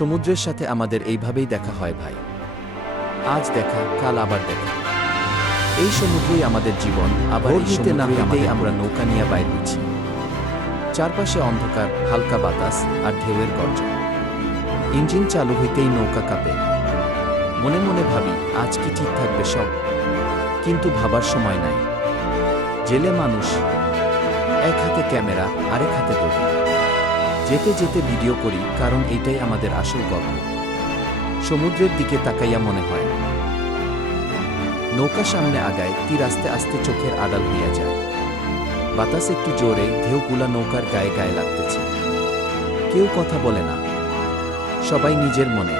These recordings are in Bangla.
সমুদ্রের সাথে আমাদের এইভাবেই দেখা হয় ভাই। আজ দেখা, কাল আবার দেখা। এই সমুদ্রই আমাদের জীবন, আবার এই সমুদ্রেই আমরা নৌকা নিয়ে বাইর হচ্ছি। চারপাশে অন্ধকার, হালকা বাতাস আর ঢেউয়ের গর্জন। ইঞ্জিন চালু হইতেই নৌকা কাঁপে। মনে মনে ভাবি, আজ কি ঠিক থাকবে সব? কিন্তু ভাবার সময় নাই। জেলে মানুষ, এক হাতে ক্যামেরা, আরেক হাতে দড়ি। যেতে যেতে ভিডিও করি, কারণ এইটাই আমাদের আসল গল্প। সমুদ্রের দিকে তাকাইয়া মনে হয় নৌকা সামনে আগায়, তীর আস্তে আস্তে চোখের আড়াল হইয়া যায়। বাতাস একটু জোরে, ঢেউগুলা নৌকার গায়ে গায়ে লাগতেছে। কেউ কথা বলে না, সবাই নিজের মনে।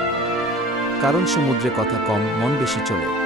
কারণ সমুদ্রে কথা কম, মন বেশি চলে।